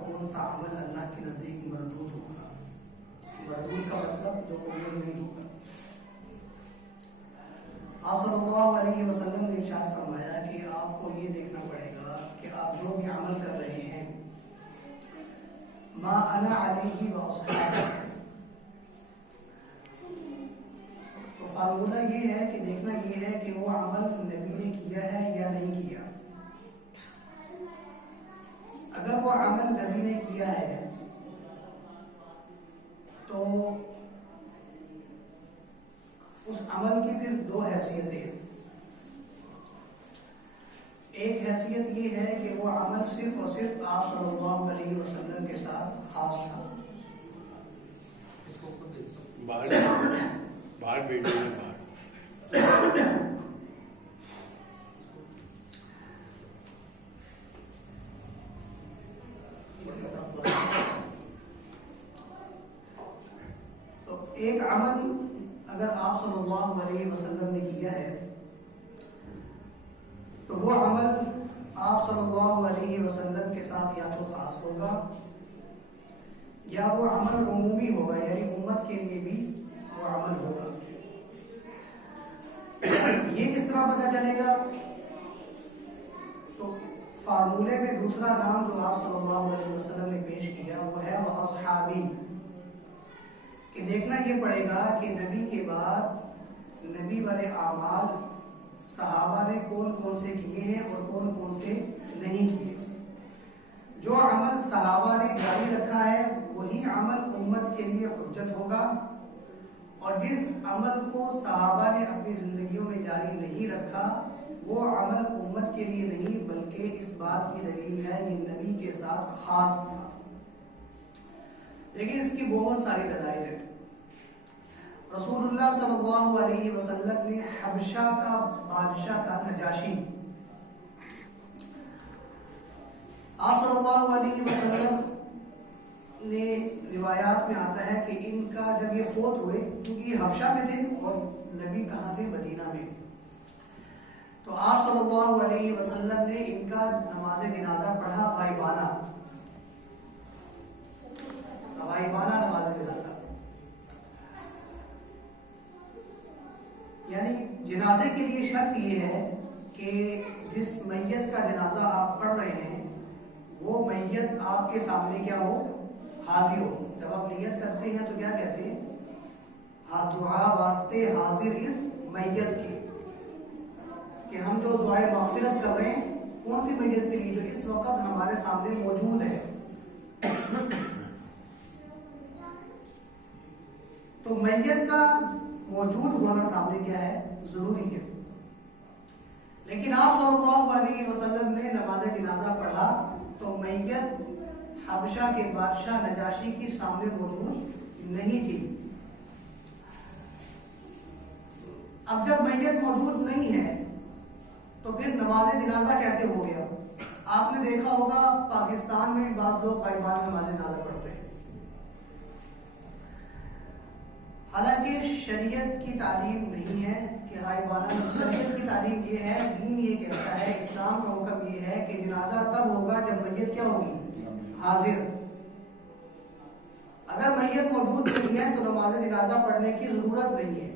اور کون سا عمل اللہ کے نزدیک مردود ہوگا. مردود کا مطلب جو قبول نہیں ہوگا. آپ صلی اللہ علیہ وسلم نے ارشاد فرمایا کہ آپ کو یہ دیکھنا پڑے گا کہ آپ جو بھی عمل کر رہے ہیں ما انا علیہ واصحابی، تو فارمولہ یہ ہے کہ دیکھنا یہ ہے کہ وہ عمل نبی نے کیا ہے یا نہیں کیا. اگر وہ عمل نبی نے کیا ہے تو اس عمل کی پھر دو حیثیتیں ہیں. ایک حیثیت یہ ہے کہ وہ عمل صرف اور صرف آپ صلی اللہ علیہ وسلم کے ساتھ خاص تھا. باہر بیٹھے ہیں باہر. تو ایک عمل اگر آپ صلی اللہ علیہ وسلم نے کیا ہے تو وہ عمل آپ صلی اللہ علیہ وسلم کے ساتھ یا تو خاص ہوگا یا وہ عمل عمومی ہوگا، یعنی امت کے لیے بھی وہ عمل ہوگا. یہ کس طرح پتہ چلے گا؟ تو فارمولے میں دوسرا نام جو آپ صلی اللہ علیہ وسلم نے پیش کیا وہ ہے وَأَصْحَابِي، کہ دیکھنا یہ پڑے گا کہ نبی کے بعد نبی والے اعمال صحابہ نے کون کون سے کیے ہیں اور کون کون سے نہیں کیے. جو عمل صحابہ نے جاری رکھا ہے وہی عمل امت کے لیے حجت ہوگا، اور جس عمل کو صحابہ نے اپنی زندگیوں میں جاری نہیں رکھا وہ عمل امت کے لیے نہیں بلکہ اس بات کی دلیل ہے یہ نبی کے ساتھ خاص تھا. لیکن اس کی بہت ساری دلائل ہیں. رسول اللہ صلی اللہ علیہ وسلم نے حبشہ کا بادشاہ تھا نجاشی، آپ صلی اللہ علیہ وسلم نے روایات میں آتا ہے کہ ان کا جب یہ فوت ہوئے، کیونکہ یہ حبشہ میں تھے اور نبی کہاں تھے؟ مدینہ میں، تو آپ صلی اللہ علیہ وسلم نے ان کا نماز جنازہ پڑھا غائبانہ نماز جنازہ. یعنی جنازے کے لیے شرط یہ ہے کہ جس میت کا جنازہ آپ پڑھ رہے ہیں وہ میت آپ کے سامنے کیا ہو؟ حاضر ہو. جب آپ نیت کرتے ہیں تو کیا کہتے ہیں؟ دعا واسطے حاضر اس میت کے، کہ ہم جو دعائے مغفرت کر رہے ہیں کون سی میت کے لیے؟ جو اس وقت ہمارے سامنے موجود ہے. تو میت کا موجود ہونا سامنے کیا ہے؟ ضروری ہے. لیکن آپ صلی اللہ علیہ وسلم نے نماز جنازہ پڑھا تو میت حبشہ کے بادشاہ نجاشی کی سامنے موجود نہیں تھی. اب جب میت موجود نہیں ہے تو پھر نماز جنازہ کیسے ہو گیا؟ آپ نے دیکھا ہوگا پاکستان میں بعض لوگ غائبانہ نماز جنازہ پڑھتے ہیں. حالانکہ شریعت کی تعلیم نہیں ہے کہ غائبانہ، شریعت کی تعلیم یہ ہے، دین یہ کہتا ہے، اسلام کا حکم یہ ہے کہ جنازہ تب ہوگا جب میت کیا ہوگی؟ حاضر. اگر میت موجود نہیں ہے تو نماز جنازہ پڑھنے کی ضرورت نہیں ہے،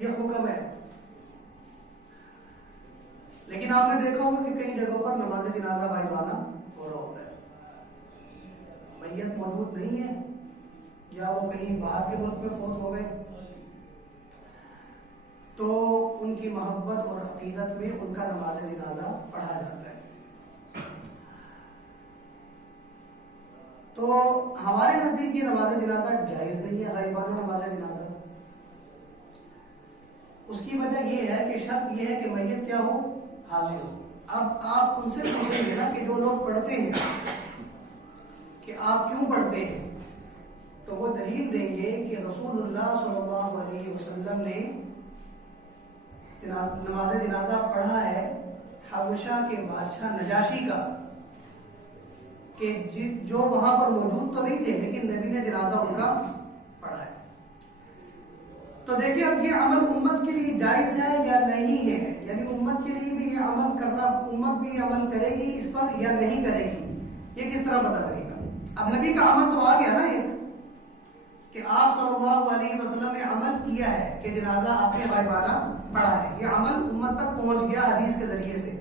یہ حکم ہے. لیکن آپ نے دیکھا ہوگا کہ کئی جگہوں پر نماز جنازہ غائبانہ ہو رہا ہوتا ہے، میت موجود نہیں ہے یا وہ کہیں باہر کے ملک میں فوت ہو گئے، تو ان کی محبت اور عقیدت میں ان کا نماز جنازہ پڑھا جاتا ہے. تو ہمارے نزدیک یہ نماز جنازہ جائز نہیں ہے، غائبانہ نماز جنازہ. اس کی وجہ یہ ہے کہ شرط یہ ہے کہ میت کیا ہو؟ حاضر ہو. اب آپ ان سے پوچھیں گے نا کہ جو لوگ پڑھتے ہیں کہ آپ کیوں پڑھتے ہیں، تو وہ دلیل دیں گے کہ رسول اللہ صلی اللہ علیہ وسلم نے نماز جنازہ پڑھا ہے حبشہ کے بادشاہ نجاشی کا، کہ جو وہاں پر موجود تو نہیں تھے لیکن نبی نے جنازہ ان کا پڑھا ہے. تو دیکھیں اب یہ عمل امت کے لیے جائز ہے یا نہیں ہے، یعنی امت کے لیے بھی یہ عمل کرنا، امت بھی عمل کرے گی اس پر یا نہیں کرے گی. یہ کس طرح پتہ لگے گا؟ اب نبی کا عمل تو آ گیا نا ایک، کہ آپ صلی اللہ علیہ وسلم نے عمل کیا ہے کہ جنازہ آپ نے غائبانہ پڑھا ہے، یہ عمل امت تک پہنچ گیا حدیث کے ذریعے سے.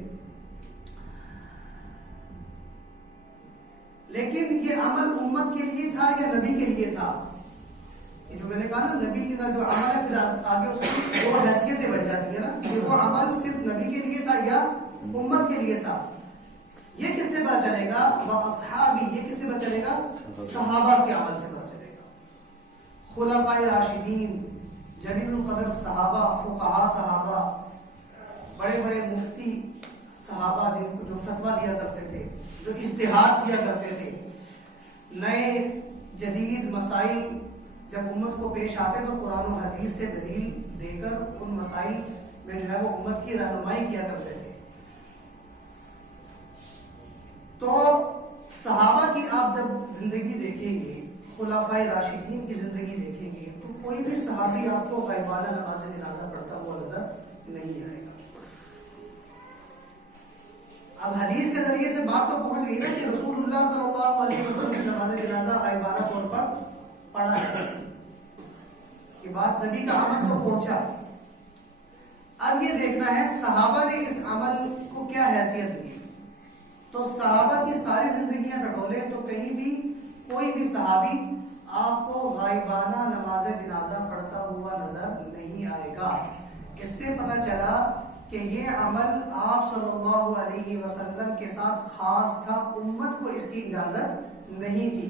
لیکن یہ عمل امت کے لیے تھا یا نبی کے لیے تھا؟ یہ جو میں نے کہا نا نبی کا جو عمل ہے پھر آگے اس کی دو حیثیتیں بن جاتی ہیں نا، کہ وہ عمل صرف نبی کے لیے تھا یا امت کے لیے تھا. یہ کس سے پتہ چلے گا؟ وَأَصْحَابِي، یہ کس سے پتہ چلے گا؟ صحابہ کے عمل سے پتہ چلے گا. خلفائے راشدین، جلیل القدر صحابہ، فقہاء صحابہ، بڑے بڑے مفتی صحابہ جن کو جو فتویٰ دیا کرتے تھے، جو اجتہاد کیا کرتے تھے، نئے جدید مسائل جب امت کو پیش آتے تو قرآن و حدیث سے دلیل دے کر ان مسائل میں جو ہے وہ امت کی رہنمائی کیا کرتے تھے. تو صحابہ کی آپ جب زندگی دیکھیں گے، خلفائے راشدین کی زندگی دیکھیں گے، تو کوئی بھی صحابی آپ کو غائبانہ نماز جنازہ پڑھتا ہوا نظر نہیں آئے گا. اب حدیث کے ذریعے سے بات تو پہنچ گئی نا کہ رسول اللہ صلی اللہ علیہ وسلم نے نماز جنازہ غائبانہ طور پر پڑھا ہے، یہ بات نبی کا عمل تو پہنچا. اب یہ دیکھنا ہے صحابہ نے اس عمل کو کیا حیثیت دی. تو صحابہ کی ساری زندگیاں ٹٹولے تو کہیں بھی کوئی بھی صحابی آپ کو غائبانہ نماز جنازہ پڑھتا ہوا نظر نہیں آئے گا. اس سے پتہ چلا کہ یہ عمل آپ صلی اللہ علیہ وسلم کے ساتھ خاص تھا، امت کو اس کی اجازت نہیں تھی.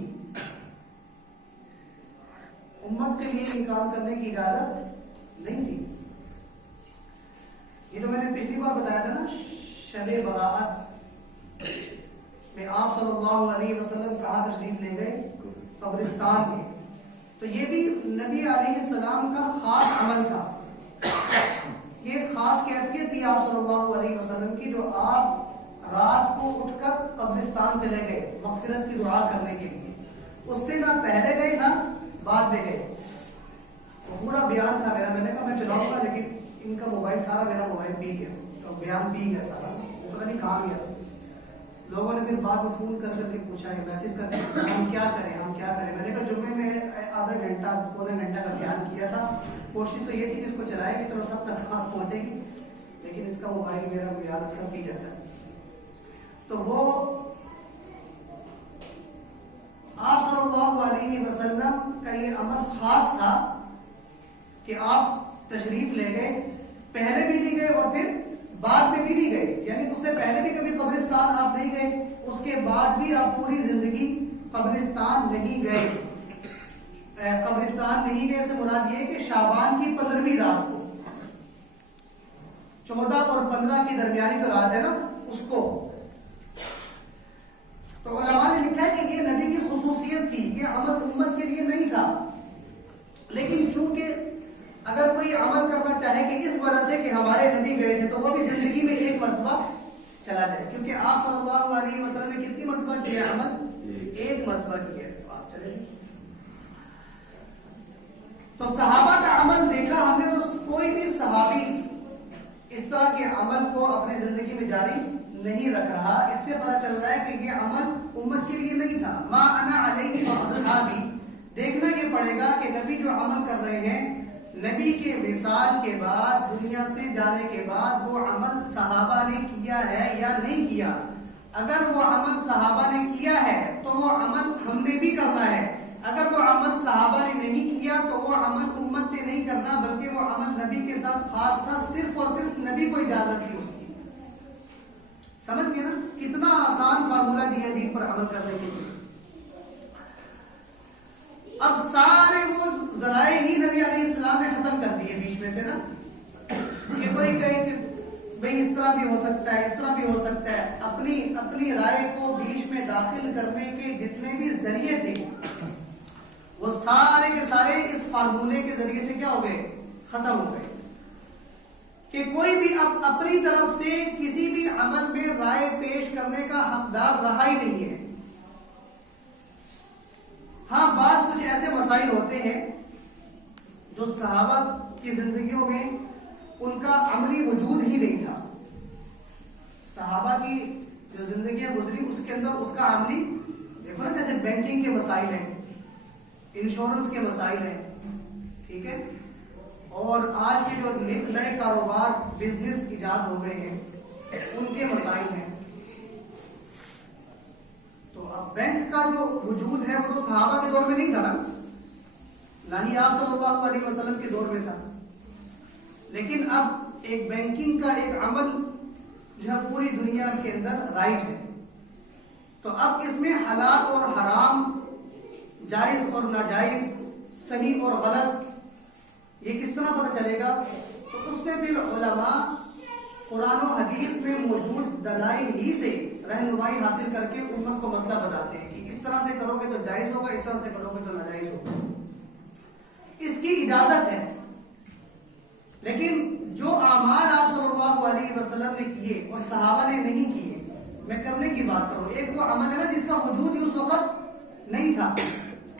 امت کے لیے یہ کام کرنے کی اجازت نہیں تھی. یہ جو میں نے پچھلی بار بتایا تھا نا شب براءت میں آپ صلی اللہ علیہ وسلم کہاں تشریف لے گئے؟ قبرستان میں. تو یہ بھی نبی علیہ السلام کا خاص عمل تھا. یہ خاص کیفیت تھی آپ صلی اللہ علیہ وسلم کی، جو آپ رات کو اٹھ کر قبرستان چلے گئے مغفرت کی دعا کرنے کے لیے. اس سے نہ پہلے گئے نہ بعد میں گئے. تو پورا بیان تھا میرا، میں نے کہا میں چلاؤں گا لیکن ان کا موبائل سارا میرا موبائل پی گیا، تو بیان پی گیا سارا، پتہ نہیں کہاں گیا. لوگوں نے پھر بعد میں فون کر کے پوچھا ہے، میسج کر کے ہم کیا کریں ہم کیا کریں. میں نے کہا جمعے میں آدھا گھنٹہ پونے گھنٹہ کا بیان کیا تھا، کوشش تو یہ تھی کہ اس کو چلائے گی تو سب تک بات پہنچے گی، لیکن اس کا موبائل میرا بیان اکثر پی جاتا ہے. تو وہ آپ صلی اللہ علیہ وسلم کا یہ عمل خاص تھا کہ آپ تشریف لے گئے، پہلے بھی نہیں گئے اور پھر بعد میں بھی نہیں گئے. یعنی اس سے پہلے بھی کبھی قبرستان آپ نہیں گئے، اس کے بعد بھی آپ پوری زندگی قبرستان نہیں گئے. قبرستان نہیں گئے سے مراد یہ کہ شعبان کی 15ویں رات کو، 14 اور 15 کی درمیانی جو رات ہے نا اس کو. تو علماء نے لکھا ہے کہ یہ نبی کی خصوصیت تھی، یہ عمل امت کے لیے نہیں تھا. لیکن چونکہ اگر کوئی عمل کرنا چاہے کہ اس وجہ سے کہ ہمارے نبی گئے تھے، تو وہ بھی زندگی میں ایک مرتبہ چلا جائے، کیونکہ آپ صلی اللہ علیہ وسلم نے کتنی مرتبہ کیا عمل؟ ایک مرتبہ کیا. تو آپ چلے جائیں. تو صحابہ کا عمل دیکھا ہم نے، تو کوئی بھی صحابی اس طرح کے عمل کو اپنی زندگی میں جاری نہیں رکھ رہا. اس سے پتہ چل رہا ہے کہ یہ عمل امت کے لیے نہیں تھا. ما انا علیہ واصحابی، دیکھنا یہ پڑے گا کہ نبی جو عمل کر رہے ہیں، نبی کے وصال کے بعد، دنیا سے جانے کے بعد وہ عمل صحابہ نے کیا ہے یا نہیں کیا. اگر وہ عمل صحابہ نے کیا ہے تو وہ عمل ہم نے بھی کرنا ہے. اگر وہ عمل صحابہ نے نہیں کیا تو وہ عمل امت نے نہیں کرنا، بلکہ وہ عمل نبی کے ساتھ خاص تھا. صرف اور صرف نبی کو اجازت تھی اس کی. سمجھ گئے نا کتنا آسان فارمولہ دیا دین پر عمل کرنے کے لیے. اب سارے وہ ذرائع ہی نبی علیہ السلام نے ختم کر دیے بیچ میں سے نا، کہ کوئی کہے کہ بھئی اس طرح بھی ہو سکتا ہے، اس طرح بھی ہو سکتا ہے. اپنی رائے کو بیچ میں داخل کرنے کے جتنے بھی ذریعے تھے وہ سارے کے سارے اس فارمولے کے ذریعے سے کیا ہو گئے؟ ختم ہو گئے. کہ کوئی بھی اب اپنی طرف سے کسی بھی عمل میں رائے پیش کرنے کا حقدار رہا ہی نہیں ہے. ہاں بعض کچھ ایسے مسائل ہوتے ہیں جو صحابہ کی زندگیوں میں ان کا عملی وجود ہی نہیں تھا. صحابہ کی جو زندگیاں گزری اس کے اندر اس کا عملی دیکھو نا، جیسے بینکنگ کے مسائل ہیں، انشورنس کے مسائل ہیں، ٹھیک ہے، اور آج کے جو نئے کاروبار بزنس ایجاد ہو گئے ہیں ان کے مسائل ہیں. تو اب بینک کا جو وجود ہے وہ تو صحابہ کے دور میں نہیں تھا نا، نہ ہی آپ صلی اللہ علیہ وسلم کے دور میں تھا، لیکن اب ایک بینکنگ کا ایک عمل جو ہے پوری دنیا کے اندر رائج ہے. تو اب اس میں حلال اور حرام، جائز اور ناجائز، صحیح اور غلط، یہ کس طرح پتہ چلے گا؟ تو اس میں پھر علماء قرآن و حدیث میں موجود دلائل ہی سے رہنمائی حاصل کر کے امت کو مسئلہ بتاتے ہیں کہ اس طرح سے کرو گے تو جائز ہوگا، اس طرح سے کرو گے تو ناجائز ہوگا. اس کی اجازت ہے، لیکن جو اعمال آپ صلی اللہ علیہ وسلم نے کیے اور صحابہ نے نہیں کیے، میں کرنے کی بات کروں، ایک وہ عمل ہے نا جس کا وجود ہی اس وقت نہیں تھا،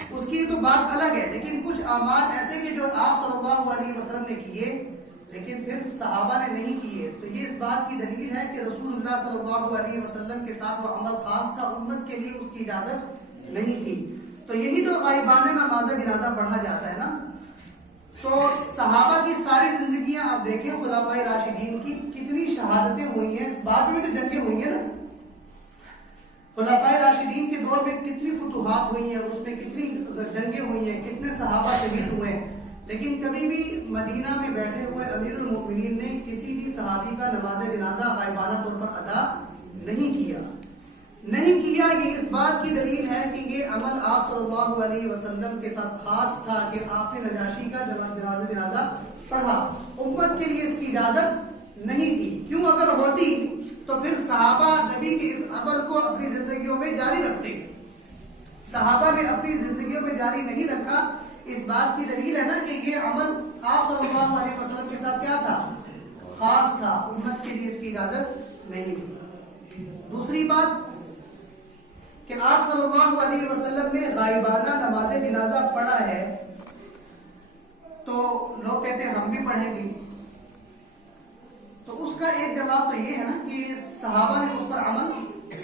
اس کی تو بات الگ ہے، لیکن کچھ اعمال ایسے کہ جو آپ صلی اللہ علیہ وسلم نے کیے لیکن پھر صحابہ نے نہیں کیے، تو یہ اس بات کی دلیل ہے کہ رسول اللہ صلی اللہ علیہ وسلم کے ساتھ وہ عمل خاص تھا، امت کے لیے اس کی اجازت نہیں تھی. تو یہی تو غائبانہ نماز جنازہ پڑھا جاتا ہے نا. تو صحابہ کی ساری زندگیاں آپ دیکھیں، خلفائے راشدین کی کتنی شہادتیں ہوئی ہیں، بعد میں تو جنگیں ہوئی ہیں نا، خلفائے راشدین کے دور میں کتنی فتوحات ہوئی ہیں، اس میں کتنی جنگیں ہوئی ہیں، کتنے صحابہ شہید ہوئے ہیں، لیکن کبھی بھی مدینہ میں بیٹھے ہوئے امیر المؤمنین نے کسی بھی صحابی کا نماز جنازہ غائبانہ طور پر ادا نہیں کیا. یہ اس بات کی دلیل ہے کہ یہ عمل آپ صلی اللہ علیہ وسلم کے ساتھ خاص تھا کہ آپ نے نجاشی کا جنازہ پڑھا، امت کے لیے اس کی اجازت نہیں تھی. کیوں؟ اگر ہوتی تو پھر صحابہ نبی کے اس عمل کو اپنی زندگیوں میں جاری رکھتے. صحابہ نے اپنی زندگیوں میں جاری نہیں رکھا، اس بات کی دلیل ہے نا کہ یہ عمل آپ صلی اللہ علیہ وسلم کے ساتھ کیا تھا؟ خاص تھا، امت کے لیے اس کی اجازت نہیں تھی. دوسری بات کہ آپ صلی اللہ علیہ وسلم نے غائبانہ نماز جنازہ پڑھا ہے، تو لوگ کہتے ہیں ہم بھی پڑھیں گے. تو اس کا ایک جواب تو یہ ہے نا کہ صحابہ نے اس پر عمل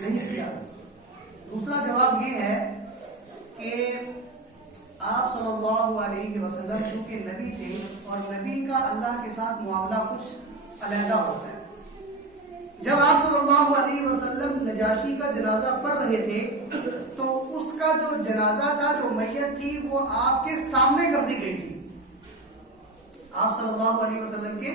نہیں کیا. دوسرا جواب یہ ہے کہ آپ صلی اللہ علیہ وسلم چونکہ نبی تھے اور نبی کا اللہ کے ساتھ معاملہ کچھ علیحدہ ہوتا ہے. جب آپ صلی اللہ علیہ وسلم نجاشی کا جنازہ پڑھ رہے تھے تو اس کا جو جنازہ تھا، جو میت تھی، وہ آپ کے سامنے کر دی گئی تھی. آپ صلی اللہ علیہ وسلم کے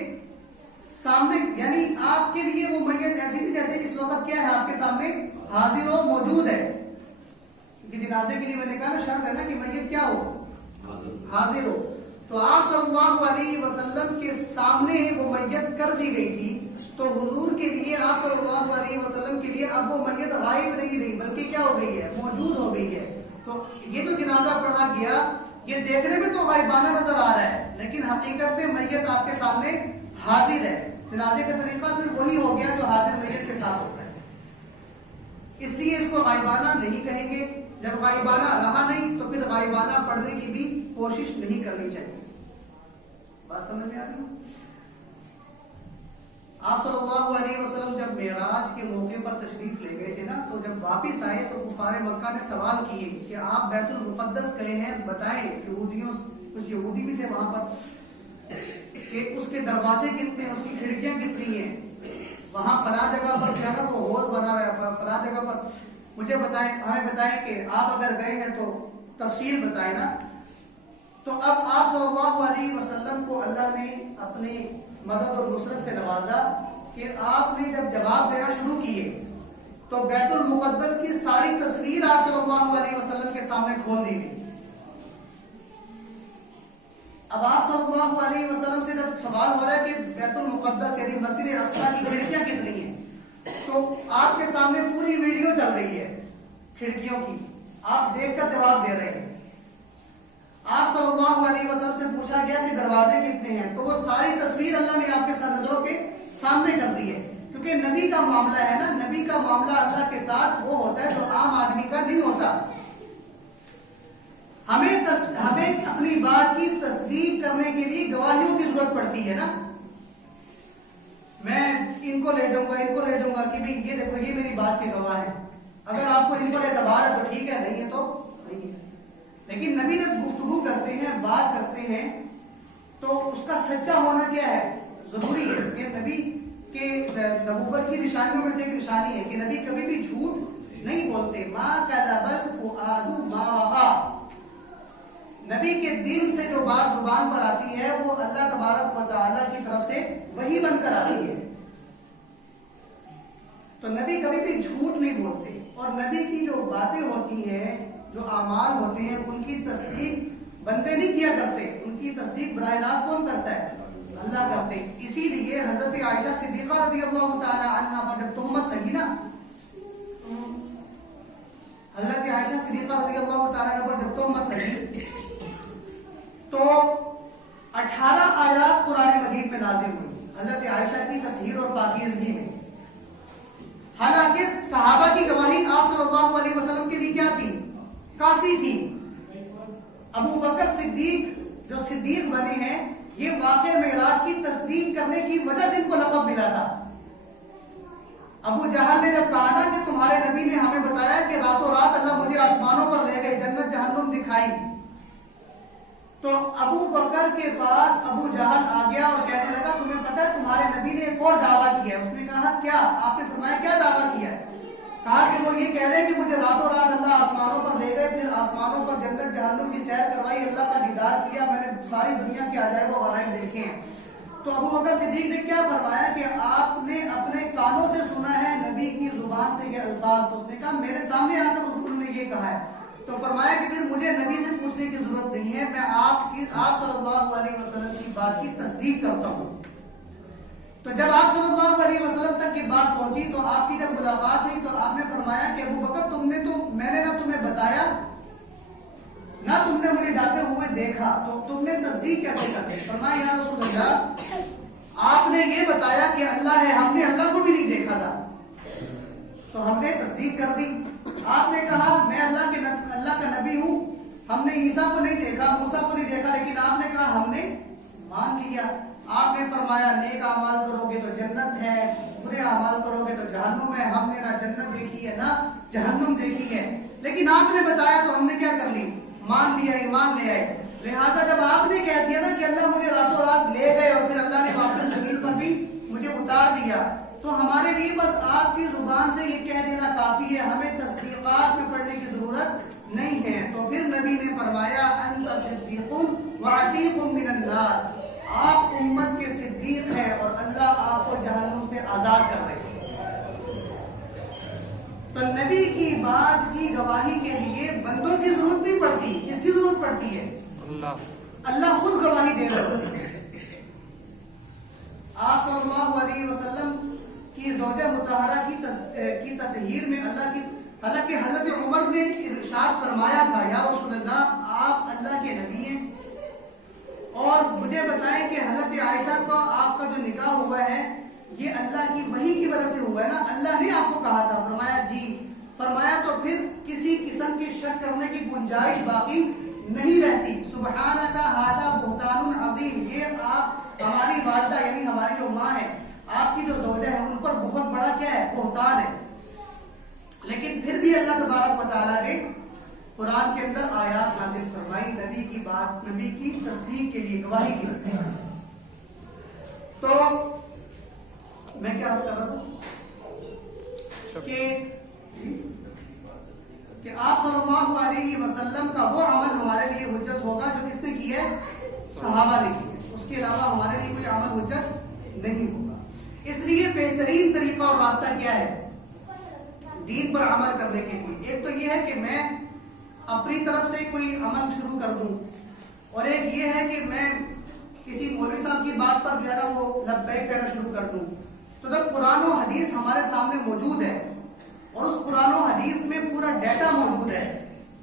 سامنے، یعنی آپ کے لیے وہ میت ایسی تھی جیسے اس وقت کیا ہے، آپ کے سامنے حاضر ہو، موجود ہے. کیونکہ جنازے کے لیے میں نے کہا نا شرط ہے نا کہ میت کیا ہو، حاضر ہو. تو آپ صلی اللہ علیہ وسلم کے سامنے وہ میت کر دی گئی تھی. تو حضور کے لیے، آپ صلی اللہ علیہ وسلم کے لیے اب وہ میت غائب نہیں رہی بلکہ کیا ہو گئی ہے، موجود ہو گئی ہے. تو یہ تو جنازہ پڑھا گیا، یہ دیکھنے میں تو غائبانہ نظر آ رہا ہے، لیکن حقیقت میں میت آپ کے سامنے حاضر ہے. جنازے کا طریقہ پھر وہی ہو گیا جو حاضر میت کے ساتھ ہوتا ہے. اس لیے اس کو غائبانہ نہیں کہیں گے. جب غائبانہ رہا نہیں تو پھر غائبانہ پڑھنے کی بھی کوشش نہیں کرنی چاہیے. بات سمجھ میں آ رہی ہے؟ آپ صلی اللہ علیہ وسلم جب معراج کے موقع پر تشریف لے گئے تھے نا، تو جب واپس آئے تو کفار مکہ نے سوال کیے کہ آپ بیت المقدس گئے ہیں، بتائیں. یہودیوں، کچھ یہودی بھی تھے وہاں پر، کہ اس کے دروازے کتنے ہیں، اس کی کھڑکیاں کتنی ہیں، وہاں فلاں جگہ پر کیا نا وہ ہول بنا ہوا ہے، فلاں جگہ پر مجھے بتائیں، ہمیں بتائیں کہ آپ اگر گئے ہیں تو تفصیل بتائیں نا. تو اب آپ صلی اللہ علیہ وسلم کو اللہ نے اپنی مدد اور نصرت سے نوازا کہ آپ نے جب جواب دینا شروع کیے تو بیت المقدس کی ساری تصویر آپ صلی اللہ علیہ وسلم کے سامنے کھول دی گئی. اب آپ صلی اللہ علیہ وسلم سے جب سوال ہو رہا ہے کہ بیت المقدس یعنی مسجد اقصی کی کھڑکیاں کتنی ہیں، تو آپ کے سامنے پوری ویڈیو چل رہی ہے کھڑکیوں کی، آپ دیکھ کر جواب دے رہے ہیں. آپ صلی اللہ علیہ وسلم سے پوچھا گیا کہ دروازے کتنے ہیں، تو وہ ساری تصویر اللہ نے آپ کے نظروں کے سامنے کر دی ہے. کیونکہ نبی کا معاملہ ہے نا، نبی کا معاملہ اللہ کے ساتھ وہ ہوتا ہے جو عام آدمی کا نہیں ہوتا. ہمیں اپنی بات کی تصدیق کرنے کے لیے گواہیوں کی ضرورت پڑتی ہے نا. میں ان کو لے جاؤں گا کہ بھئی یہ دیکھو یہ میری بات کے گواہ ہیں، اگر آپ کو ان پر اعتبار ہے تو ٹھیک ہے، نہیں ہے تو نہیں ہے۔ لیکن نبی جب گفتگو کرتے ہیں، بات کرتے ہیں، تو اس کا سچا ہونا کیا ہے؟ ضروری ہے۔ کہ نبی کے نبوت کی نشانیوں میں سے ایک نشانی ہے کہ نبی کبھی بھی جھوٹ نہیں بولتے۔ ما کذب الفؤاد ما رأى، نبی کے دل سے جو بات زبان پر آتی ہے وہ اللہ تبارک و تعالی کی طرف سے وحی بن کر آتی ہے۔ تو نبی کبھی بھی جھوٹ نہیں بولتے، اور نبی کی جو باتیں ہوتی ہیں، جو اعمال ہوتے ہیں، ان کی تصدیق بندے نہیں کیا کرتے، ان کی تصدیق براہ راست کون کرتا ہے؟ اللہ کرتے۔ اسی لیے حضرت عائشہ صدیقہ رضی اللہ تعالی عنہا پر جب تہمت لگی نا، حضرت عائشہ صدیقہ رضی اللہ تعالی عنہ پر جب تہمت لگی تو 18 آیات قرآن مجید میں نازل ہوئی حضرت عائشہ کی تطہیر اور پاکیزگی میں۔ حالانکہ صحابہ کی گواہی آپ صلی اللہ علیہ وسلم کے لیے کیا تھی؟ کافی تھی۔ ابو بکر صدیق جو صدیق بنے ہیں، یہ واقعہ معراج کی تصدیق کرنے کی وجہ سے ان کو لقب ملا تھا۔ ابو جہل نے جب کہا نا کہ تمہارے نبی نے ہمیں بتایا کہ راتوں رات اللہ مجھے آسمانوں پر لے گئے، جنت جہنم دکھائی، تو ابو بکر کے پاس ابو جہل آ گیا اور کہنے لگا تمہیں پتہ ہے تمہارے نبی نے ایک اور دعویٰ کیا ہے۔ اس نے کہا کیا؟ آپ نے فرمایا کیا دعویٰ کیا ہے؟ کہا کہ وہ یہ کہہ رہے ہیں کہ مجھے راتوں رات اللہ آسمانوں پر لے گئے، پھر آسمانوں پر جنت جہنم کی سیر کروائی، اللہ کا دیدار کیا، میں نے ساری دنیا کے عجائب و غرائب دیکھے ہیں۔ تو ابو بکر صدیق نے کیا فرمایا کہ آپ نے اپنے کانوں سے سنا ہے نبی کی زبان سے یہ الفاظ؟ تو اس نے کہا میرے سامنے آ کر انہوں نے یہ کہا ہے۔ تو فرمایا کہ پھر مجھے نبی سے پوچھنے کی ضرورت نہیں ہے، میں آپ صلی اللہ علیہ وسلم کی بات کی تصدیق کرتا ہوں۔ تو جب آپ صلی اللہ علیہ وسلم تک کی بات پہنچی تو آپ کی جب ملاقات ہوئی تو آپ نے فرمایا کہ ابو بکر میں نے نہ تمہیں بتایا نہ تم نے مجھے جاتے ہوئے دیکھا، تو تم نے تصدیق کیسے کر دی؟ فرمایا یا رسول اللہ آپ نے یہ بتایا کہ اللہ ہے، ہم نے اللہ کو بھی نہیں دیکھا تھا تو ہم نے تصدیق کر دی۔ آپ نے کہا میں اللہ کا نبی ہوں، ہم نے عیسیٰ کو نہیں دیکھا، موسیٰ کو نہیں دیکھا، لیکن آپ نے کہا ہم نے مان لیا۔ آپ نے فرمایا نیک اعمال کرو گے تو جنت ہے، برے اعمال کرو گے تو جہنم ہے، ہم نے نہ جنت دیکھی ہے نہ جہنم دیکھی ہے، لیکن آپ نے بتایا تو ہم نے کیا کر لی؟ مان لیا، ایمان لے آئے۔ لہٰذا جب آپ نے کہہ دیا نا کہ اللہ مجھے راتوں رات لے گئے اور پھر اللہ نے واپس زمین پر بھی مجھے اتار دیا، تو ہمارے لیے بس آپ کی زبان سے یہ کہہ دینا کافی ہے، ہمیں تصدیقات میں پڑھنے کی ضرورت نہیں ہے۔ تو پھر نبی نے فرمایا انت صدیق وعتیق من النار، آپ امت کے صدیق ہیں اور اللہ آپ کو جہنم سے آزاد کر رہے ہیں۔ تو نبی کی بات کی گواہی کے لیے بندوں کی ضرورت نہیں پڑتی، کس کی ضرورت پڑتی ہے؟ اللہ خود گواہی دے رہا ہے۔ آپ صلی اللہ علیہ وسلم کی زوجہ مطہرہ کی تطہیر میں اللہ کی، حالانکہ حضرت عمر نے ارشاد فرمایا تھا یا رسول اللہ آپ اللہ کے نبی ہیں، اور مجھے بتائیں کہ حضرت عائشہ کا آپ کا جو نکاح ہوا ہے یہ اللہ کی وحی کی وجہ سے ہوا ہے نا؟ اللہ نے آپ کو کہا تھا؟ فرمایا جی۔ فرمایا تو پھر کسی قسم کی شک کرنے کی گنجائش باقی نہیں رہتی۔ سبحانک ھذا بہتان عظیم، یہ آپ ہماری والدہ یعنی ہماری جو ماں ہے، آپ کی جو زوجہ ہے، ان پر بہت بڑا کیا ہے؟ بہتان ہے۔ لیکن پھر بھی اللہ تبارک و تعالیٰ نے قرآن کے اندر آیات نازل فرمائی نبی کی بات، نبی کی تصدیق کے لیے، گواہی کے لیے۔ تو میں کیا عرض کر رہا تھا کہ آپ صلی اللہ علیہ وسلم کا وہ عمل ہمارے لیے حجت ہوگا جو کس نے کی ہے؟ صحابہ نے کی ہے، اس کے علاوہ ہمارے لیے کوئی عمل حجت نہیں ہوگا۔ اس لیے بہترین طریقہ اور راستہ کیا ہے دین پر عمل کرنے کے لیے؟ ایک تو یہ ہے کہ میں اپنی طرف سے کوئی عمل شروع کر دوں، اور ایک یہ ہے کہ میں کسی مولوی صاحب کی بات پر جو ہے نا وہ لبیک کہنا شروع کر دوں۔ تو جب قرآن و حدیث ہمارے سامنے موجود ہے اور اس قرآن و حدیث میں پورا ڈیٹا موجود ہے،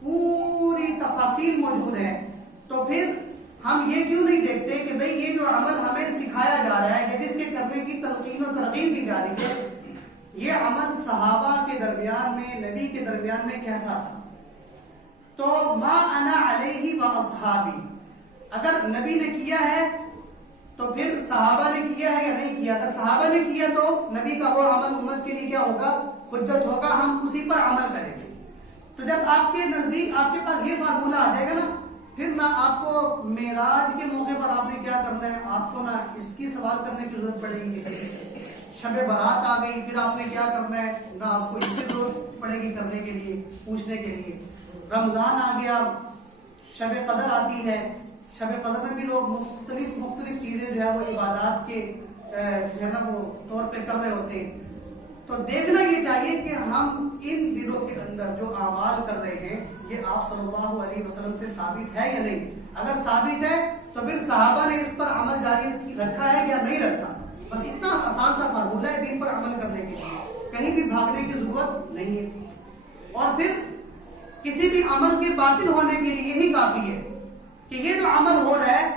پوری تفاصیل موجود ہے، تو پھر ہم یہ کیوں نہیں دیکھتے کہ بھئی یہ جو عمل ہمیں سکھایا جا رہا ہے یا جس کے کرنے کی تلقین و ترغیب دی جا رہی ہے، یہ عمل صحابہ کے درمیان میں، نبی کے درمیان میں کیسا تھا؟ تو ما انا علیہ و اصحابی، اگر نبی نے کیا ہے تو پھر صحابہ نے کیا ہے یا نہیں کیا؟ اگر صحابہ نے کیا تو نبی کا وہ عمل امت کے لیے کیا ہوگا؟ حجت ہوگا، ہم اسی پر عمل کریں گے۔ تو جب آپ کے نزدیک آپ کے پاس یہ فارمولہ آ جائے گا نا، پھر نہ آپ کو معراج کے موقع پر آپ نے کیا کرنا ہے، آپ کو نہ اس کی سوال کرنے کی ضرورت پڑے گی کسی سے۔ شب برات آ گئی، پھر آپ نے کیا کرنا ہے، نہ آپ کو اس کی ضرورت پڑے گی کرنے کے لیے، پوچھنے کے لیے۔ رمضان آ گیا، شب قدر آتی ہے، شب قدر میں بھی لوگ مختلف چیزیں جو ہے وہ عبادات کے جو ہے نا وہ طور پہ کر رہے ہوتے ہیں۔ تو دیکھنا یہ چاہیے کہ ہم ان دنوں کے اندر جو اعمال کر رہے ہیں یہ آپ صلی اللہ علیہ وسلم سے ثابت ہے یا نہیں۔ اگر ثابت ہے تو پھر صحابہ نے اس پر عمل جاری رکھا ہے یا نہیں رکھا، بس اتنا آسان سا فارمولہ ہے دین پر عمل کرنے کے لیے، کہیں بھی بھاگنے کی ضرورت نہیں ہے۔ اور پھر کسی بھی عمل کے باطل ہونے کے لیے یہی کافی ہے کہ یہ جو عمل ہو رہا ہے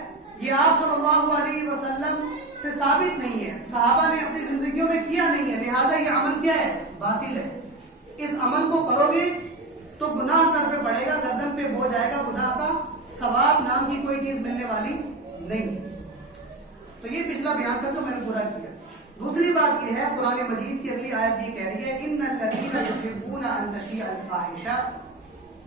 یہ آپ صلی اللہ علیہ وسلم سے ثابت نہیں ہے، صحابہ نے اپنی زندگیوں میں کیا نہیں ہے، لہٰذا یہ عمل کیا ہے؟ باطل ہے۔ اس عمل کو کرو گے تو گناہ سر پہ پڑے گا، گردن پہ ہو جائے گا، گناہ کا ثواب نام کی کوئی چیز ملنے والی نہیں۔ تو یہ پچھلا بیان تھا تو میں نے پورا کیا۔ دوسری بات یہ ہے، قرآن مجید کی اگلی آیت یہ کہہ رہی ہے ان الذین یحبون ان تشیع الفاحشہ،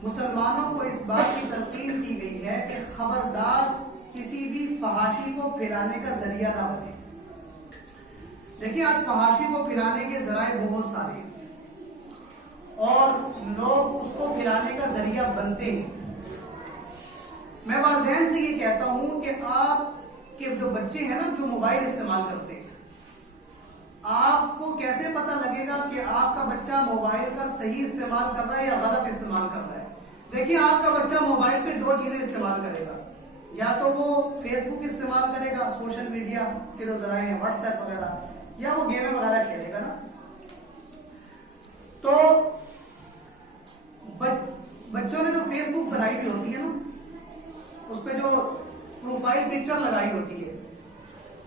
مسلمانوں کو اس بات کی تلقین کی گئی ہے کہ خبردار کسی بھی فحاشی کو پھیلانے کا ذریعہ نہ بنے۔ دیکھیں آج فحاشی کو پھیلانے کے ذرائع بہت سارے ہیں اور لوگ اس کو پھیلانے کا ذریعہ بنتے ہیں۔ میں والدین سے یہ کہتا ہوں کہ آپ کے جو بچے ہیں نا جو موبائل استعمال کرتے ہیں، آپ کو کیسے پتہ لگے گا کہ آپ کا بچہ موبائل کا صحیح استعمال کر رہا ہے یا غلط استعمال کر رہا ہے؟ دیکھیں آپ کا بچہ موبائل پہ دو چیزیں استعمال کرے گا، یا تو وہ فیس بک استعمال کرے گا، سوشل میڈیا کے جو ذرائع ہیں واٹس ایپ وغیرہ، یا وہ گیم وغیرہ کھیلے گا نا۔ تو بچوں نے جو فیس بک بنائی بھی ہوتی ہے نا، اس پہ جو پروفائل پکچر لگائی ہوتی ہے،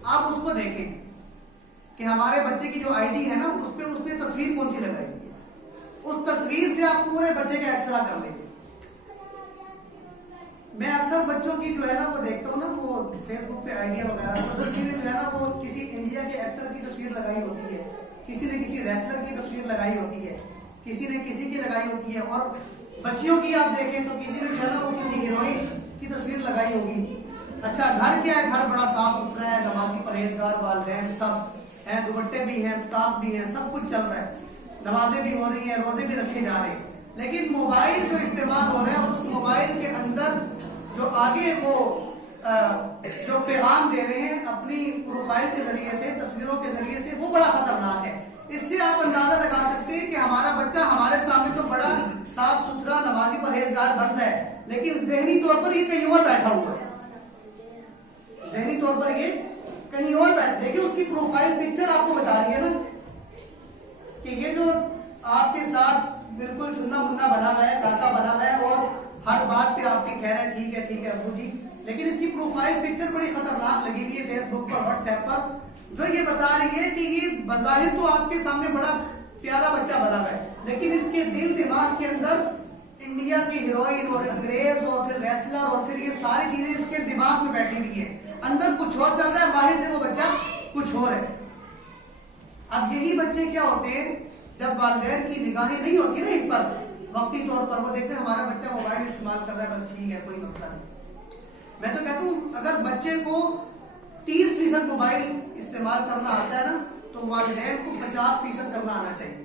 آپ اس کو دیکھیں کہ ہمارے بچے کی جو آئی ڈی ہے نا اس پہ اس نے تصویر کون سی لگائی ہے، اس تصویر سے آپ پورے بچے کا ایکسرا کر لیں گے۔ میں اکثر بچوں کی جو ہے نا وہ دیکھتا ہوں نا، وہ فیس بک پہ آئیڈیا وغیرہ تو کسی نے جو ہے نا وہ کسی انڈیا کے ایکٹر کی تصویر لگائی ہوتی ہے، کسی نے کسی ریسلر کی تصویر لگائی ہوتی ہے، کسی نے کسی کی لگائی ہوتی ہے، اور بچیوں کی آپ دیکھیں تو کسی نے جو ہے نا وہ کسی ہیروئن کی تصویر لگائی ہوگی۔ اچھا گھر کیا ہے؟ گھر بڑا صاف ستھرا ہے، نمازی پرہیزگار والدین سب ہیں، دوپٹے بھی ہیں، سٹاف بھی ہیں، سب کچھ چل رہا ہے، نمازیں بھی ہو رہی ہیں، روزے بھی رکھے جا رہے ہیں۔ لیکن موبائل جو استعمال ہو رہا ہے اس موبائل کے اندر جو آگے وہ جو پیغام دے رہے ہیں اپنی پروفائل کے ذریعے سے، تصویروں کے ذریعے سے، وہ بڑا خطرناک ہے۔ اس سے آپ اندازہ لگا سکتے ہیں کہ ہمارا بچہ ہمارے سامنے تو بڑا صاف ستھرا نمازی پرہیزگار بن رہا ہے، لیکن ذہنی طور پر یہ کہیں اور بیٹھا ہوا ہے، ذہنی طور پر یہ کہیں اور بیٹھ۔ دیکھیں اس کی پروفائل پکچر آپ کو بتا رہی ہے نا کہ یہ جو آپ کے ساتھ بالکل چنا منا بنا ہوا ہے، کاکا بنا ہوا ہے، اور ہر بات پہ آپ کے کہہ رہے ہیں ٹھیک ہے ابو جی، لیکن اس کی پروفائل پکچر بڑی خطرناک لگی ہوئی ہے فیس بک پر، واٹس ایپ پر، جو یہ بتا رہی ہے کہ یہ بظاہر تو آپ کے سامنے بڑا پیارا بچہ بنا ہوا ہے، لیکن اس کے دل دماغ کے اندر انڈیا کی ہیروئن اور انگریز اور پھر ریسلر اور پھر یہ ساری چیزیں اس کے دماغ میں بیٹھی ہوئی ہیں، اندر کچھ اور چل رہا ہے، باہر سے وہ بچہ کچھ اور ہے۔ اب یہی بچے کیا ہوتے ہیں جب والدین کی نگاہیں نہیں ہوتی نا ایک پر وقتی طور پر، وہ دیکھتے ہیں ہمارا بچہ موبائل استعمال کر رہا ہے، بس ٹھیک ہے کوئی مسئلہ نہیں۔ میں تو کہتا ہوں اگر بچے کو 30% موبائل استعمال کرنا آتا ہے نا تو والدین کو 50% کرنا آنا چاہیے،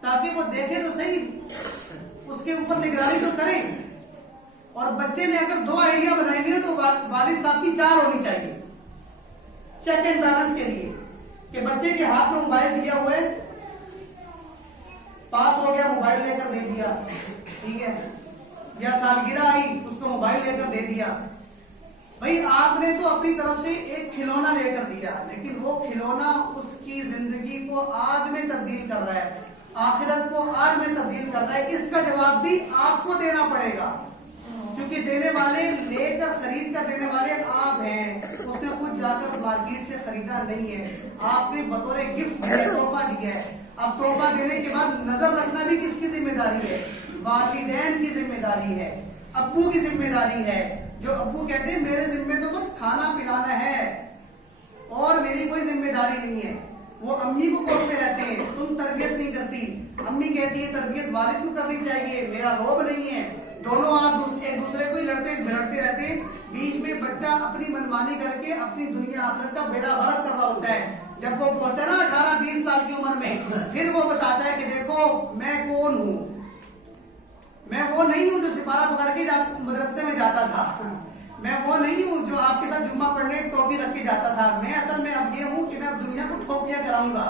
تاکہ وہ دیکھے تو صحیح، اس کے اوپر نگرانی تو کریں۔ اور بچے نے اگر 2 آئیڈیا بنائی ہوئی تو والد صاحب کی 4 ہونی چاہیے، چیک اینڈ بیلنس کے لیے، کہ بچے کے ہاتھ میں موبائل دیا ہوا ہے، پاس ہو گیا موبائل لے کر دے دیا، ٹھیک ہے، یا سالگرہ آئی اس کو موبائل لے کر دے دیا۔ بھائی آپ نے تو اپنی طرف سے ایک کھلونا لے کر دیا، لیکن وہ کھلونا اس کی زندگی کو آگ میں تبدیل کر رہا ہے، آخرت کو آگ میں تبدیل کر رہا ہے، اس کا جواب بھی آپ کو دینا پڑے گا، کیونکہ دینے والے لے کر خرید کر دینے والے آپ ہیں، اس نے خود جا کر مارکیٹ سے خریدا نہیں ہے، آپ نے بطور گفٹ تحفہ دیا ہے۔ اب تحفہ دینے کے بعد نظر رکھنا بھی کس کی ذمہ داری ہے؟ والدین کی ذمہ داری ہے، ابو کی ذمہ داری ہے، جو ابو کہتے ہیں میرے ذمے تو بس کھانا پلانا ہے اور میری کوئی ذمہ داری نہیں ہے، وہ امی کو کوستے رہتے ہیں تم تربیت نہیں کرتی، امی کہتی ہے تربیت والد کو کرنی چاہیے، میرا روب نہیں ہے، دونوں آپ ایک دوسرے کو ہی لڑتے جھگڑتے رہتے ہیں، بیچ میں بچہ اپنی منمانی کر کے اپنی دنیا آخرت کا بیڑا غرق کر رہا ہوتا ہے۔ جب وہ پہنچتا ہے نا 18-20 سال کی عمر میں، پھر وہ بتاتا ہے کہ دیکھو میں کون ہوں، میں وہ نہیں ہوں جو سپارہ پکڑ کے مدرسے میں جاتا تھا، میں وہ نہیں ہوں جو آپ کے ساتھ جمعہ پڑھنے ٹوپی رکھ کے جاتا تھا، میں اصل میں اب یہ ہوں کہ میں اب دنیا کو ٹوپیاں کراؤں گا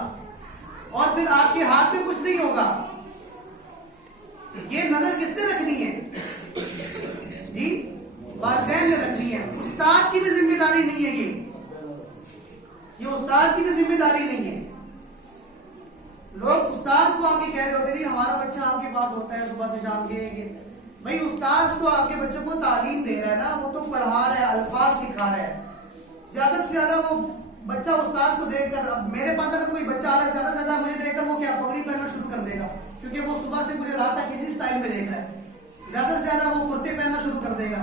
اور پھر آپ کے ہاتھ میں کچھ نہیں ہوگا۔ یہ نظر کس نے رکھنی ہے جی؟ والدین نے رکھنی ہے، استاد کی بھی ذمہ داری نہیں ہے، یہ استاد کی بھی ذمہ داری نہیں ہے۔ لوگ استاذ کو آ کے کہہ رہے ہوتے ہیں ہمارا بچہ آپ کے پاس ہوتا ہے صبح سے شام کے، بھائی استاذ تو آپ کے بچوں کو تعلیم دے رہا ہے نا، وہ تو پڑھا رہا ہے، الفاظ سکھا رہا ہے، زیادہ سے زیادہ وہ بچہ استاذ کو دیکھ کر، اب میرے پاس اگر کوئی بچہ آ رہا ہے زیادہ سے زیادہ مجھے دیکھ کر وہ کیا پگڑی پہننا شروع کر دے گا، کیونکہ وہ صبح سے مجھے رات تک کسی سٹائل میں دیکھ رہا ہے، زیادہ سے زیادہ وہ کرتے پہننا شروع کر دے گا،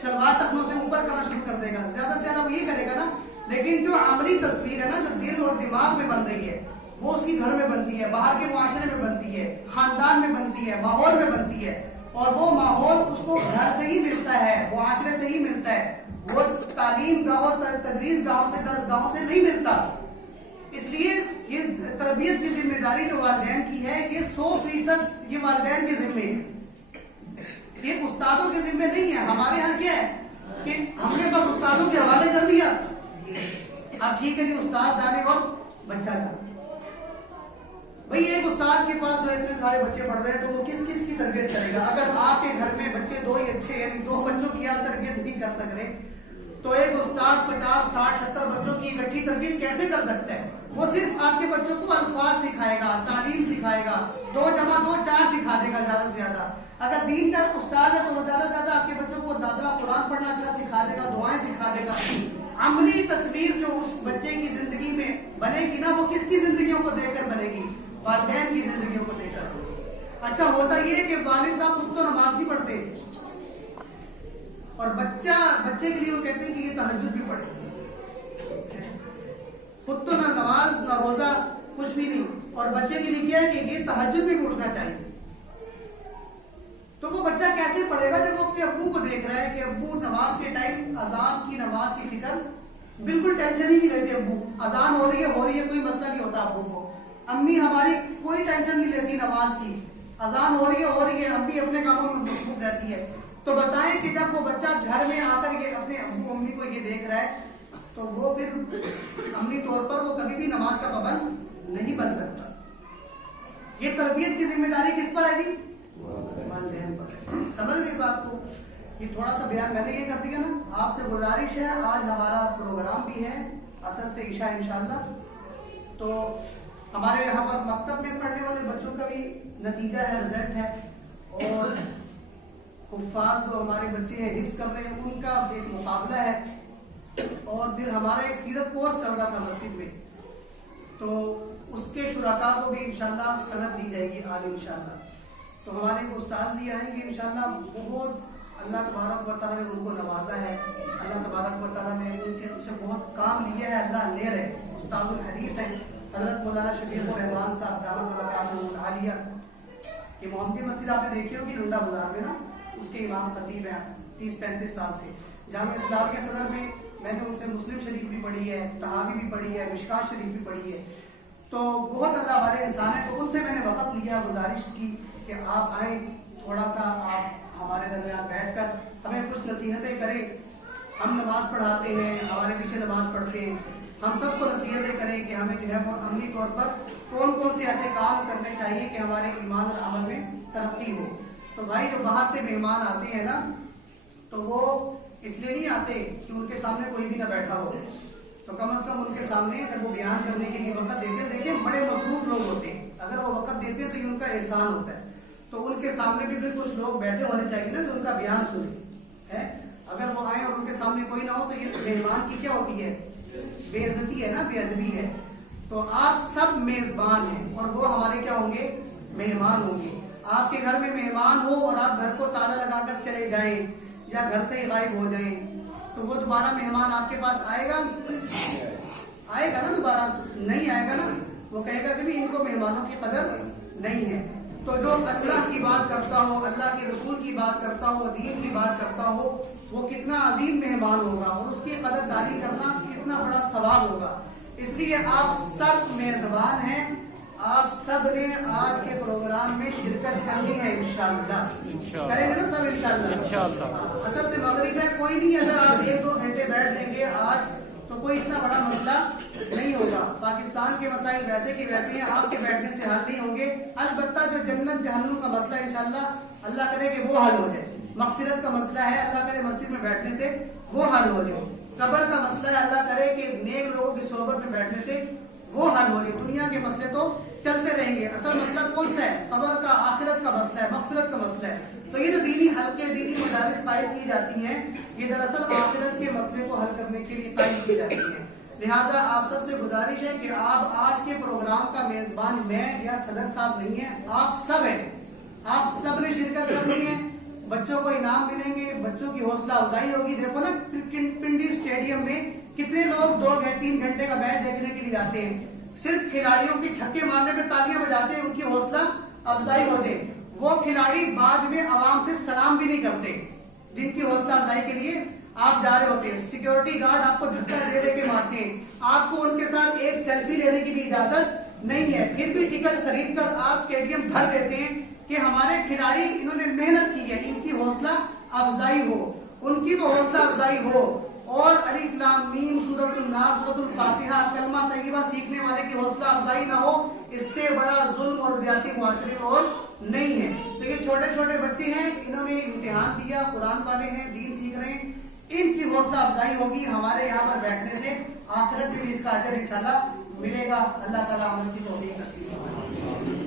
شلوار ٹخنوں سے اوپر کرنا شروع کر دے گا، زیادہ سے زیادہ وہ یہ کرے گا نا۔ لیکن جو عملی تصویر ہے نا، جو دل اور دماغ میں بن رہی ہے، وہ اس کی گھر میں بنتی ہے، باہر کے معاشرے میں بنتی ہے، خاندان میں بنتی ہے، ماحول میں بنتی ہے، اور وہ ماحول اس کو گھر سے ہی ملتا ہے، معاشرے سے ہی ملتا ہے، وہ تعلیم گاہوں تدریس گاہوں سے درس گاہوں سے نہیں ملتا۔ اس لیے یہ تربیت کی ذمہ داری جو والدین کی ہے، یہ 100% یہ والدین کے ذمے ہے، یہ استادوں کے ذمے نہیں ہے۔ ہمارے ہاں کیا ہے کہ ہم نے بس استادوں کے حوالے کر دیا، اب ٹھیک ہے جی استاد جانے اور بچہ جانے۔ بھئی ایک استاد کے پاس جو اتنے سارے بچے پڑھ رہے ہیں تو وہ کس کس کی تربیت کرے گا؟ اگر آپ کے گھر میں بچے دو ہی اچھے، یعنی 2 بچوں کی آپ تربیت نہیں کر سک رہے، تو ایک استاد 50 60 70 بچوں کی اکٹھی تربیت کیسے کر سکتا ہے؟ وہ صرف آپ کے بچوں کو الفاظ سکھائے گا، تعلیم سکھائے گا، 2 + 2 4 سکھا دے گا زیادہ سے زیادہ۔ اگر دین کا استاد ہے تو وہ زیادہ سے زیادہ آپ کے بچوں کو نازلہ قرآن پڑھنا اچھا سکھا دے گا، دعائیں سکھا دے گا۔ عملی تصویر جو اس بچے کی زندگی میں بنے گی نا، وہ کس کی زندگیوں کو دیکھ کر بنے گی؟ والدین کی زندگیوں کو دیکھ کر۔ اچھا ہوتا یہ ہے کہ والد صاحب خود تو نماز نہیں پڑھتے اور بچے کے لیے وہ کہتے ہیں کہ یہ تہجد بھی پڑھے، خود تو نہ نماز نہ روزہ کچھ بھی نہیں، اور بچے کے لیے کیا ہے کہ یہ تہجد بھی اٹھنا چاہیے۔ تو وہ بچہ کیسے پڑھے گا جب وہ اپنے ابو کو دیکھ رہا ہے کہ ابو نماز کے ٹائم اذان کی نماز کی فکر بالکل ٹینشن ہی نہیں لیتے، ابو اذان ہو رہی ہے کوئی مسئلہ نہیں ہوتا ابو کو، امی ہماری کوئی ٹینشن نہیں لیتی نماز کی، اذان ہو رہی ہے امی اپنے کاموں میں مصروف رہتی ہے۔ تو بتائیں کہ جب وہ بچہ گھر میں آ کر یہ اپنے ابو امی کو یہ دیکھ رہا ہے تو وہ پھر عملی طور پر وہ کبھی بھی نماز کا پابند نہیں بن سکتا۔ یہ تربیت کی ذمہ داری کس پر ہے جی؟ والدین پر ہے۔ سمجھ رہے بات کو؟ یہ تھوڑا سا بیان میں نے یہ کر دیا نا۔ آپ سے گزارش ہے، آج ہمارا پروگرام بھی ہے اثر سے عشاء انشاءاللہ، تو ہمارے یہاں پر مکتب میں پڑھنے والے بچوں کا بھی نتیجہ ہے، رزلٹ ہے، اور حفاظ جو ہمارے بچے ہیں حفظ کر رہے ہیں ان کا ایک مقابلہ ہے، اور پھر ہمارا ایک سیرت کورس چل رہا تھا مسجد میں، تو اس کے شرکاء کو بھی انشاءاللہ سند دی جائے گی آج انشاءاللہ۔ تو ہمارے کو استاد بھی آئیں گے انشاءاللہ، بہت اللہ تبارک و تعالیٰ نے ان کو نوازا ہے، اللہ تبارک و تعالیٰ نے ان سے بہت کام لیا ہے، اللہ لے رہے ہیں، استاد الحدیث ہیں حضرت مولانا شفیق الرحمان صاحب دعوت برکاتہ العالیہ۔ یہ محمدی مسجد آپ نے دیکھی ہوگی ڈنڈا بازار میں نا، اس کے امام خطیب ہیں 30-35 سال سے۔ جامعہ اسلامیہ صدر میں نے ان سے مسلم شریف بھی پڑھی ہے، تحاوی بھی پڑھی ہے، مشکات شریف بھی پڑھی ہے، تو بہت اللہ والے انسان ہیں۔ تو ان سے میں نے وقت لیا، گزارش کی کہ آپ آئیں، تھوڑا سا آپ ہمارے درمیان بیٹھ کر ہمیں کچھ نصیحتیں کریں۔ ہم نماز پڑھاتے ہیں، ہمارے پیچھے نماز پڑھتے ہیں، ہم سب کو نصیحتیں کریں کہ ہمیں جو ہے وہ عملی طور پر کون کون سے ایسے کام کرنے چاہیے کہ ہمارے ایمان اور عمل میں ترقی ہو۔ تو بھائی جو باہر سے مہمان آتے ہیں نا، تو وہ اس لیے نہیں آتے کہ ان کے سامنے کوئی بھی نہ بیٹھا ہو، تو کم از کم ان کے سامنے اگر وہ بیان کرنے کے لیے وقت دیتے ہیں، دیکھیں بڑے مصروف لوگ ہوتے ہیں، اگر وہ وقت دیتے ہیں تو یہ ان کا احسان ہوتا ہے، تو ان کے سامنے بھی پھر کچھ لوگ بیٹھے ہونے چاہیے نا جو ان کا بیان سنیں ہے۔ اگر وہ آئیں اور ان کے سامنے کوئی نہ ہو تو یہ مہمان کی کیا ہوتی ہے؟ بے عزتی ہے نا، بے ادبی ہے۔ تو آپ سب میزبان ہیں اور وہ ہمارے کیا ہوں گے؟ مہمان ہوں گے۔ آپ کے گھر میں مہمان ہو اور آپ گھر کو تالا لگا کر چلے جائیں، یا گھر سے ہی غائب ہو جائیں تو وہ دوبارہ مہمان آپ کے پاس آئے گا نا؟ دوبارہ نہیں آئے گا نا. وہ کہے گا کہ بھی ان کو مہمانوں کی قدر نہیں ہے. تو جو اللہ کی بات کرتا ہو، اللہ کے رسول کی بات کرتا ہو، دین کی بات کرتا ہو، وہ کتنا عظیم مہمان ہوگا اور اس کی قدر داری کرنا کتنا بڑا ثواب ہوگا. اس لیے آپ سب میزبان ہیں، آپ سب نے آج کے پروگرام میں شرکت کرنی ہے انشاءاللہ. کریں گے نا سب انشاءاللہ؟ اصل سے مغرب ہے، کوئی نہیں. اگر آپ 1-2 گھنٹے بیٹھ لیں گے آج تو کوئی اتنا بڑا مسئلہ نہیں ہوگا. پاکستان کے مسائل ویسے کے ویسے ہیں، آپ کے بیٹھنے سے حل نہیں ہوں گے. البتہ جو جنت جہنم کا مسئلہ ہے انشاءاللہ اللہ کرے کہ وہ حل ہو جائے. مغفرت کا مسئلہ ہے، اللہ کرے مسجد میں بیٹھنے سے وہ حل ہو جائے. قبر کا مسئلہ ہے، اللہ کرے کہ نیک لوگوں کی صحبت میں بیٹھنے سے وہ حل ہو جائے. دنیا کے مسئلے تو چلتے رہیں گے. اصل مسئلہ کون سا ہے؟ قبر کا، آخرت کا مسئلہ ہے، مغفرت کا مسئلہ ہے. تو یہ جو دینی حلقے، دینی مدارس قائم کی جاتی ہیں، یہ دراصل آخرت کے مسئلے کو حل کرنے کے لیے قائم کی جاتی ہیں. لہذا آپ سب سے گزارش ہے کہ آپ آج کے پروگرام کا میزبان میں یا صدر صاحب نہیں ہیں، آپ سب ہیں. آپ سب نے شرکت کرنی ہے. بچوں کو انعام ملیں گے، بچوں کی حوصلہ افزائی ہوگی. دیکھو نا پنڈی اسٹیڈیم میں کتنے لوگ 2-3 گھنٹے کا میچ دیکھنے کے لیے جاتے ہیں. صرف کھلاڑیوں کی چھکے مارنے پہ تالیاں بجاتے ہیں، ان کی حوصلہ افزائی ہوتے. وہ کھلاڑی بعد میں عوام سے سلام بھی نہیں کرتے جن کی حوصلہ افزائی کے لیے آپ جا رہے ہوتے ہیں. سیکیورٹی گارڈ آپ کو دھکا دے کے مارتے ہیں. آپ کو ان کے ساتھ ایک سیلفی لینے کی بھی اجازت نہیں ہے. پھر بھی ٹکٹ خرید کر آپ اسٹیڈیم بھر دیتے ہیں کہ ہمارے کھلاڑی انہوں نے محنت کی ہے، ان کی حوصلہ افزائی ہو. ان کی تو حوصلہ افزائی ہو. اور الف لام میم، سورۃ الناس، سورۃ الفاتحہ، کلمہ طیبہ سیکھنے والے کی حوصلہ افزائی نہ ہو، اس سے بڑا ظلم اور زیادتی معاشرے میں اور نہیں ہے. تو یہ چھوٹے چھوٹے بچے ہیں، انہوں نے امتحان دیا، قرآن والے ہیں، دین سیکھ رہے ہیں، ان کی حوصلہ افزائی ہوگی. ہمارے یہاں پر بیٹھنے سے آخرت میں بھی اس کا اجر انشاءاللہ ملے گا. اللہ تعالیٰ عمل کی توفیق نصیب فرمائے.